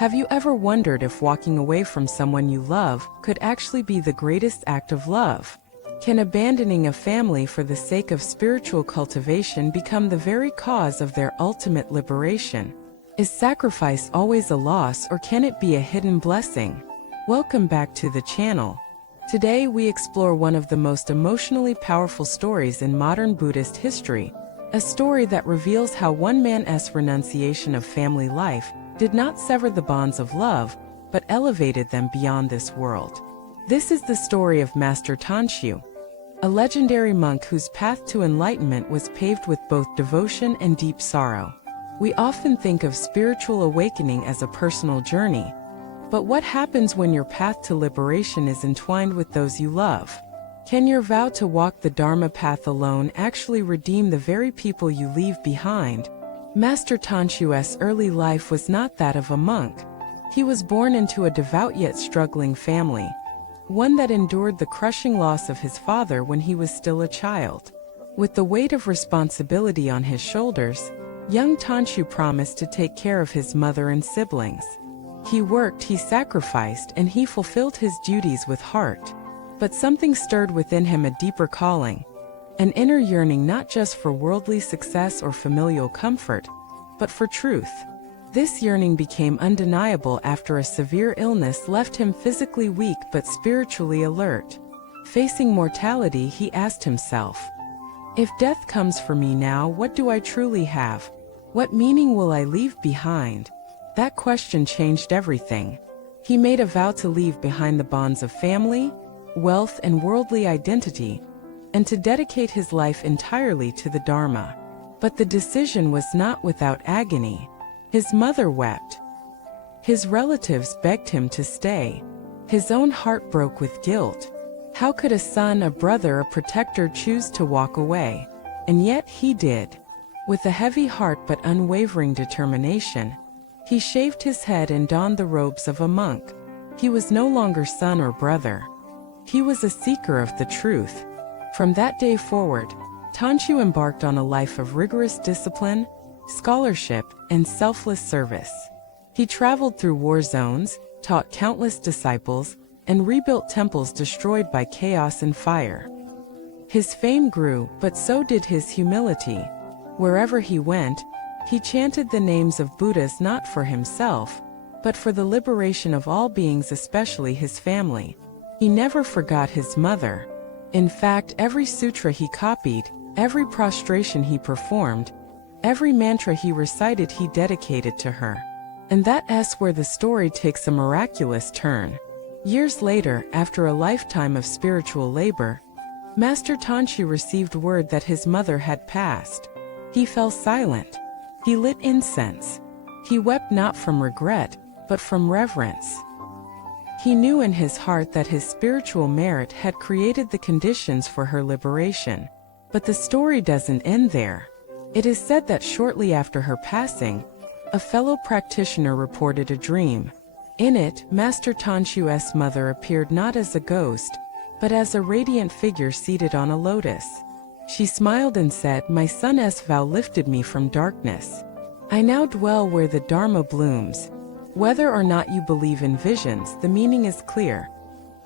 Have you ever wondered if walking away from someone you love could actually be the greatest act of love? Can abandoning a family for the sake of spiritual cultivation become the very cause of their ultimate liberation? Is sacrifice always a loss, or can it be a hidden blessing? Welcome back to the channel. Today we explore one of the most emotionally powerful stories in modern Buddhist history, a story that reveals how one man's renunciation of family life did not sever the bonds of love, but elevated them beyond this world. This is the story of Master Tanxu, a legendary monk whose path to enlightenment was paved with both devotion and deep sorrow. We often think of spiritual awakening as a personal journey, but what happens when your path to liberation is entwined with those you love? Can your vow to walk the Dharma path alone actually redeem the very people you leave behind? Master Tanxu's early life was not that of a monk. He was born into a devout yet struggling family, one that endured the crushing loss of his father when he was still a child. With the weight of responsibility on his shoulders, young Tanxu promised to take care of his mother and siblings. He worked, he sacrificed, and he fulfilled his duties with heart. But something stirred within him a deeper calling, an inner yearning not just for worldly success or familial comfort, but for truth. This yearning became undeniable after a severe illness left him physically weak but spiritually alert. Facing mortality, he asked himself, "If death comes for me now, what do I truly have? What meaning will I leave behind?" That question changed everything. He made a vow to leave behind the bonds of family, wealth, and worldly identity, and to dedicate his life entirely to the Dharma. But the decision was not without agony. His mother wept. His relatives begged him to stay. His own heart broke with guilt. How could a son, a brother, a protector choose to walk away? And yet he did. With a heavy heart but unwavering determination, he shaved his head and donned the robes of a monk. He was no longer son or brother. He was a seeker of the truth. From that day forward, Tanxu embarked on a life of rigorous discipline, scholarship, and selfless service. He traveled through war zones, taught countless disciples, and rebuilt temples destroyed by chaos and fire. His fame grew, but so did his humility. Wherever he went, he chanted the names of Buddhas not for himself, but for the liberation of all beings, especially his family. He never forgot his mother. In fact, every sutra he copied, every prostration he performed, every mantra he recited he dedicated to her. And that's where the story takes a miraculous turn. Years later, after a lifetime of spiritual labor, Master Tanxu received word that his mother had passed. He fell silent. He lit incense. He wept not from regret, but from reverence. He knew in his heart that his spiritual merit had created the conditions for her liberation. But the story doesn't end there. It is said that shortly after her passing, a fellow practitioner reported a dream. In it, Master Tanxu's mother appeared not as a ghost, but as a radiant figure seated on a lotus. She smiled and said, "My son's vow lifted me from darkness. I now dwell where the Dharma blooms." Whether or not you believe in visions, the meaning is clear.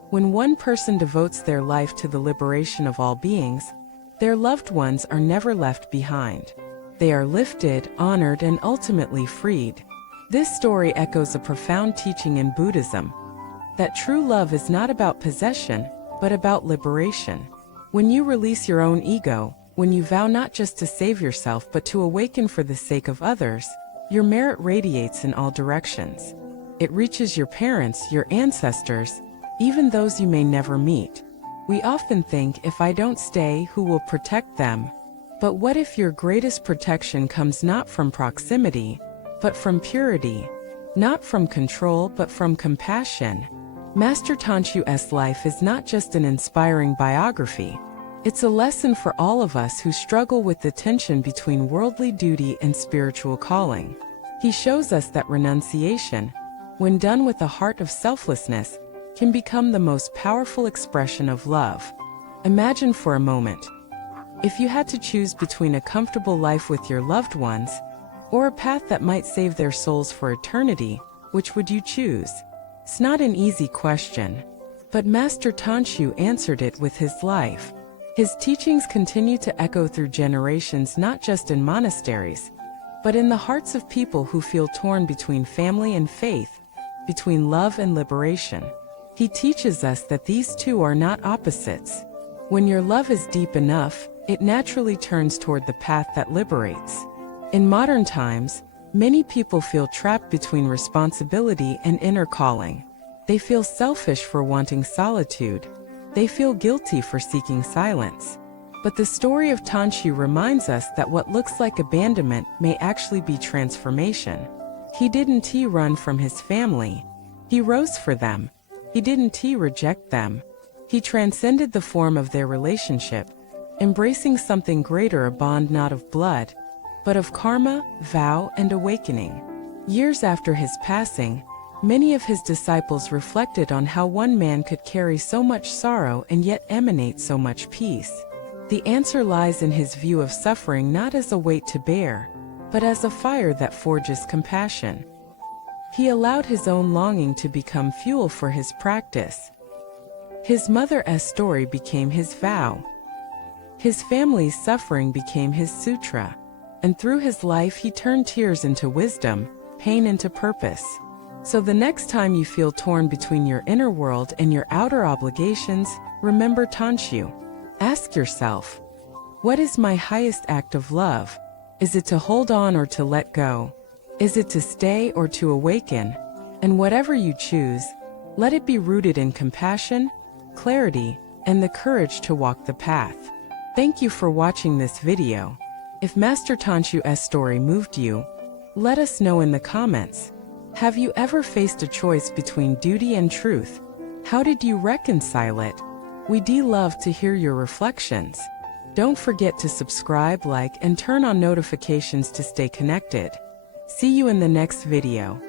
When one person devotes their life to the liberation of all beings, their loved ones are never left behind. They are lifted, honored, and ultimately freed. This story echoes a profound teaching in Buddhism, that true love is not about possession, but about liberation. When you release your own ego, when you vow not just to save yourself but to awaken for the sake of others, your merit radiates in all directions. It reaches your parents, your ancestors, even those you may never meet. We often think, if I don't stay, who will protect them? But what if your greatest protection comes not from proximity, but from purity? Not from control, but from compassion. Master Tanxu's life is not just an inspiring biography. It's a lesson for all of us who struggle with the tension between worldly duty and spiritual calling. He shows us that renunciation, when done with a heart of selflessness, can become the most powerful expression of love. Imagine for a moment, if you had to choose between a comfortable life with your loved ones, or a path that might save their souls for eternity, Which would you choose? It's not an easy question. But Master Tanxu answered it with his life. His teachings continue to echo through generations, not just in monasteries, but in the hearts of people who feel torn between family and faith, between love and liberation. He teaches us that these two are not opposites. When your love is deep enough, it naturally turns toward the path that liberates. In modern times, many people feel trapped between responsibility and inner calling. They feel selfish for wanting solitude. They feel guilty for seeking silence. But the story of Tanxu reminds us that what looks like abandonment may actually be transformation. He didn't run from his family. He rose for them. He didn't reject them. He transcended the form of their relationship, embracing something greater, a bond not of blood, but of karma, vow, and awakening. Years after his passing, many of his disciples reflected on how one man could carry so much sorrow and yet emanate so much peace. The answer lies in his view of suffering not as a weight to bear, but as a fire that forges compassion. He allowed his own longing to become fuel for his practice. His mother's story became his vow. His family's suffering became his sutra. And through his life he turned tears into wisdom, pain into purpose. So the next time you feel torn between your inner world and your outer obligations, remember Tanxu. Ask yourself, what is my highest act of love? Is it to hold on or to let go? Is it to stay or to awaken? And whatever you choose, let it be rooted in compassion, clarity, and the courage to walk the path. Thank you for watching this video. If Master Tanxu's story moved you, let us know in the comments. Have you ever faced a choice between duty and truth? How did you reconcile it? We'd love to hear your reflections. Don't forget to subscribe, like, and turn on notifications to stay connected. See you in the next video.